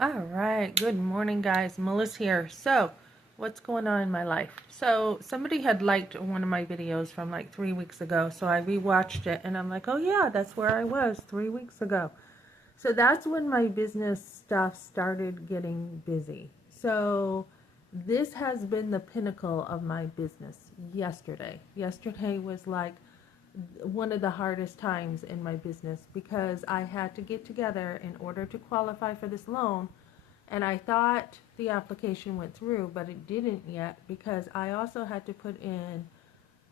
All right, good morning, guys. Melissa here. So, what's going on in my life? So, somebody had liked one of my videos from like 3 weeks ago, so I rewatched it and I'm like, oh, yeah, that's where I was 3 weeks ago. So, that's when my business stuff started getting busy. So, this has been the pinnacle of my business yesterday. Yesterday was like one of the hardest times in my business because I had to get together in order to qualify for this loan, and I thought the application went through, but it didn't yet because I also had to put in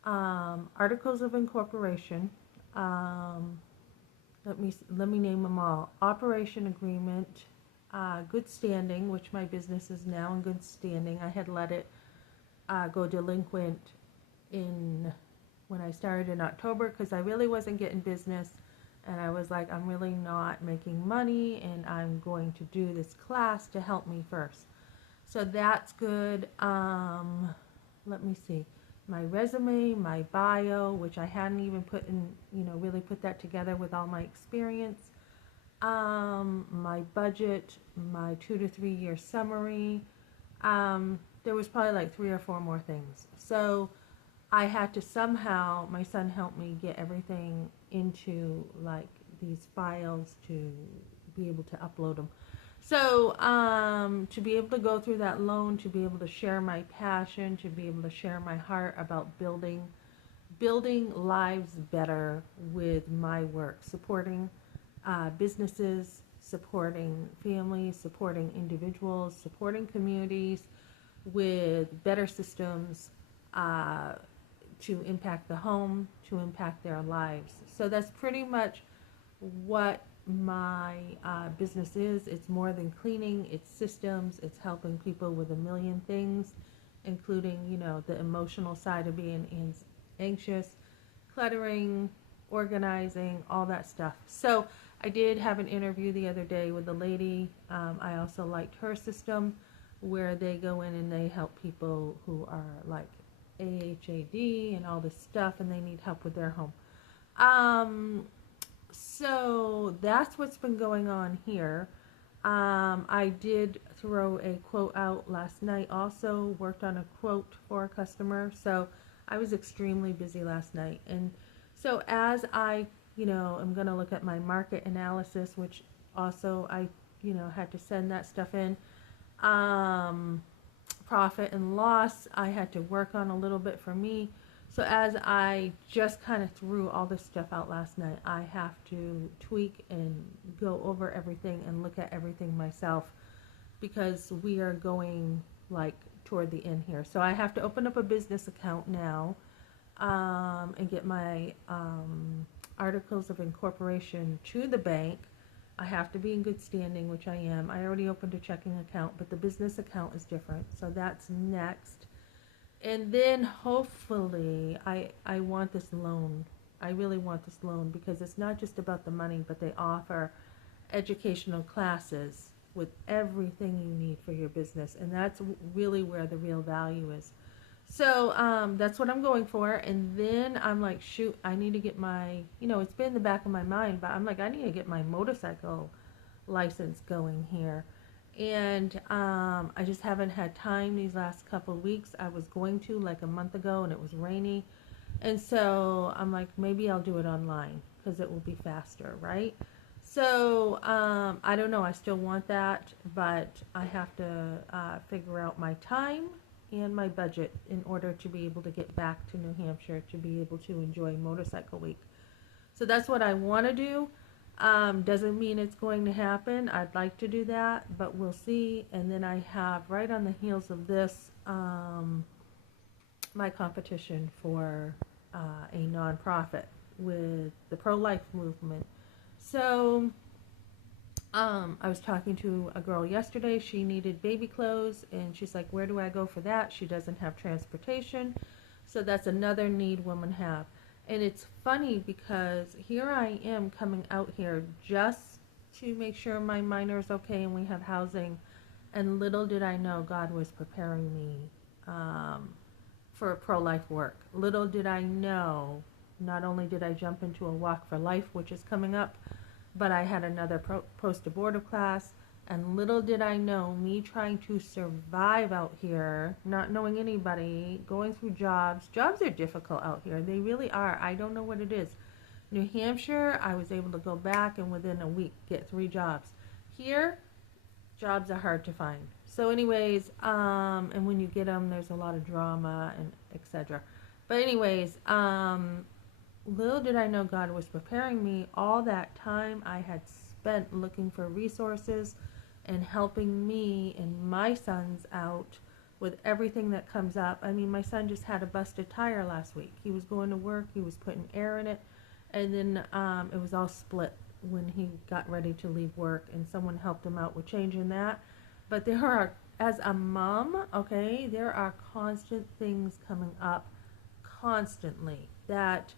articles of incorporation. Um, let me name them all: operation agreement, good standing, which my business is now in good standing. I had let it go delinquent in when I started in October because I really wasn't getting business, and I was like, I'm really not making money, and I'm going to do this class to help me first. So that's good. Let me see. My resume, my bio, which I hadn't even put in, really put that together with all my experience. My budget, my 2 to 3 year summary. There was probably like three or four more things. So I had to somehow, my son helped me get everything into like these files to be able to upload them. So, to be able to go through that loan, to be able to share my passion, to be able to share my heart about building lives better with my work, supporting businesses, supporting families, supporting individuals, supporting communities with better systems, uh, to impact the home, to impact their lives. So that's pretty much what my business is. It's more than cleaning, it's systems, it's helping people with a million things, including, the emotional side of being anxious, cluttering, organizing, all that stuff. So I did have an interview the other day with a lady. I also liked her system where they go in and they help people who are like AHAD and all this stuff and they need help with their home. Um, so that's what's been going on here. I did throw a quote out last night. Also worked on a quote for a customer. So I was extremely busy last night. And so as I, am going to look at my market analysis, which also I, had to send that stuff in. Um, Profit and loss, I had to work on a little bit for me. So as I just kind of threw all this stuff out last night, I have to tweak and go over everything and look at everything myself because we are going like toward the end here. So I have to open up a business account now, and get my articles of incorporation to the bank. I have to be in good standing, which I am. I already opened a checking account, but the business account is different. So that's next. And then hopefully, I want this loan. I really want this loan because it's not just about the money, but they offer educational classes with everything you need for your business. And that's really where the real value is. So that's what I'm going for. And then I'm like, shoot, I need to get my, it's been in the back of my mind, but I'm like, I need to get my motorcycle license going here. And I just haven't had time these last couple of weeks. I was going to like a month ago and it was rainy. And so I'm like, maybe I'll do it online because it will be faster, right? So I don't know. I still want that, but I have to figure out my time and my budget in order to be able to get back to New Hampshire to be able to enjoy Motorcycle Week. So that's what I want to do. Doesn't mean it's going to happen. I'd like to do that, but we'll see. And then I have right on the heels of this, my competition for a nonprofit with the pro-life movement. So I was talking to a girl yesterday. She needed baby clothes, and she's like, "Where do I go for that?" She doesn't have transportation, so that's another need women have. And it's funny because here I am coming out here just to make sure my minor's okay and we have housing, and little did I know God was preparing me um, for pro-life work. Little did I know, not only did I jump into a Walk for Life, which is coming up, but I had another post-abortive class. And little did I know, me trying to survive out here, not knowing anybody, going through jobs. Jobs are difficult out here. They really are. I don't know what it is. New Hampshire, I was able to go back and within a week get 3 jobs. Here, jobs are hard to find. So, anyways, and when you get them, there's a lot of drama and etc. But anyways, little did I know God was preparing me all that time I had spent looking for resources and helping me and my sons out with everything that comes up. I mean, my son just had a busted tire last week. He was going to work, he was putting air in it, and then it was all split when he got ready to leave work, and someone helped him out with changing that. But there are, as a mom, okay, there are constant things coming up constantly that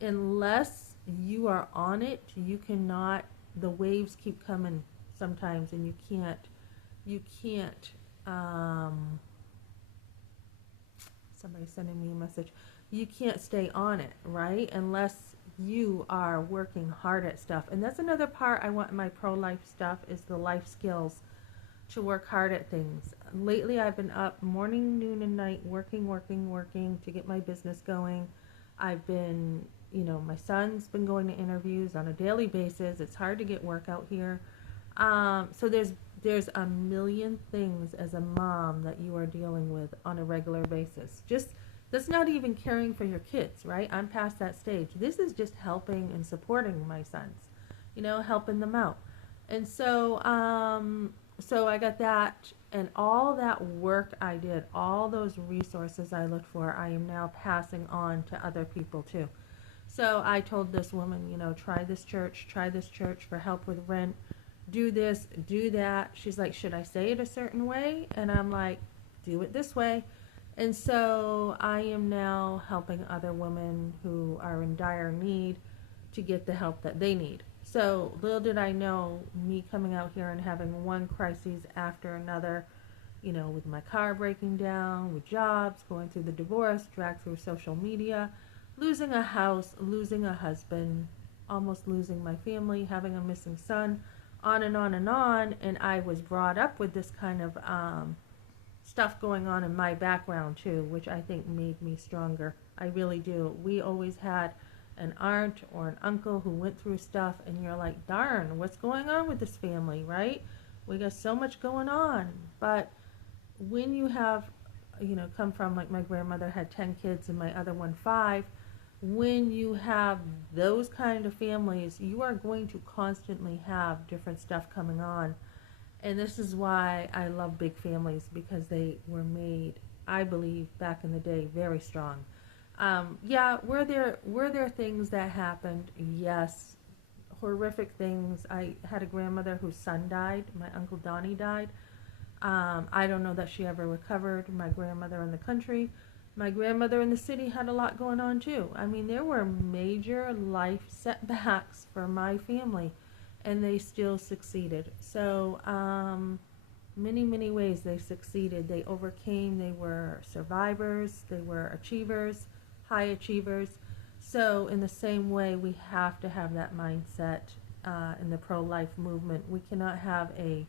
unless you are on it, you cannot, the waves keep coming sometimes and you can't, somebody sending me a message, you can't stay on it, right? Unless you are working hard at stuff. And that's another part I want in my pro-life stuff is the life skills to work hard at things. Lately I've been up morning, noon, and night working to get my business going. I've been, my son's been going to interviews on a daily basis. It's hard to get work out here. So there's a million things as a mom that you are dealing with on a regular basis. Just that's not even caring for your kids, right? I'm past that stage. This is just helping and supporting my sons, helping them out. And so I got that, and all that work I did, all those resources I looked for, I am now passing on to other people too. So I told this woman, try this church for help with rent, do this, do that. She's like, should I say it a certain way? And I'm like, do it this way. And so I am now helping other women who are in dire need to get the help that they need. So little did I know, me coming out here and having one crisis after another, with my car breaking down, with jobs, going through the divorce, dragged through social media, losing a house, losing a husband, almost losing my family, having a missing son, on and on and on. And I was brought up with this kind of stuff going on in my background too, which I think made me stronger. I really do. We always had an aunt or an uncle who went through stuff, and you're like, darn, what's going on with this family, right? We got so much going on. But when you have, come from, like, my grandmother had 10 kids and my other one 5, when you have those kind of families, you are going to constantly have different stuff coming on. And this is why I love big families, because they were made, I believe, back in the day, very strong. Yeah, were there things that happened? Yes, horrific things. I had a grandmother whose son died. My Uncle Donnie died. I don't know that she ever recovered. My grandmother in the country. My grandmother in the city had a lot going on too. I mean, there were major life setbacks for my family, and they still succeeded. So, many ways they succeeded. They overcame. They were survivors. They were achievers, high achievers. So in the same way, we have to have that mindset in the pro-life movement. We cannot have a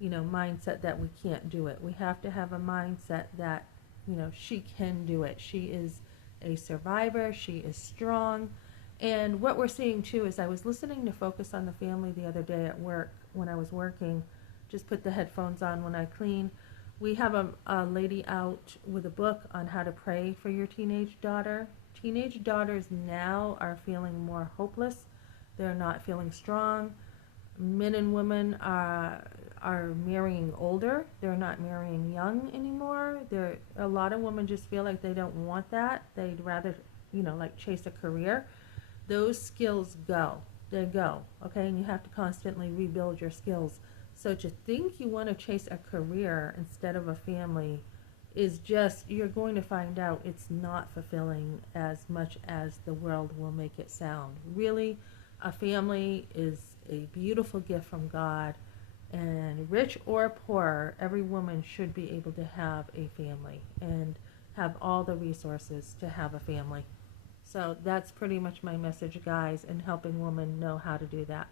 mindset that we can't do it. We have to have a mindset that she can do it. She is a survivor. She is strong. And what we're seeing too is, I was listening to Focus on the Family the other day at work when I was working. Just put the headphones on when I clean. We have a lady out with a book on how to pray for your teenage daughter. Teenage daughters now are feeling more hopeless. They're not feeling strong. Men and women are marrying older. They're not marrying young anymore. A lot of women just feel like they don't want that. They'd rather, like, chase a career. Those skills go. They go. Okay, and you have to constantly rebuild your skills. So to think you want to chase a career instead of a family is just, you're going to find out it's not fulfilling as much as the world will make it sound. Really, a family is a beautiful gift from God, and rich or poor, every woman should be able to have a family and have all the resources to have a family. So that's pretty much my message, guys, in helping women know how to do that.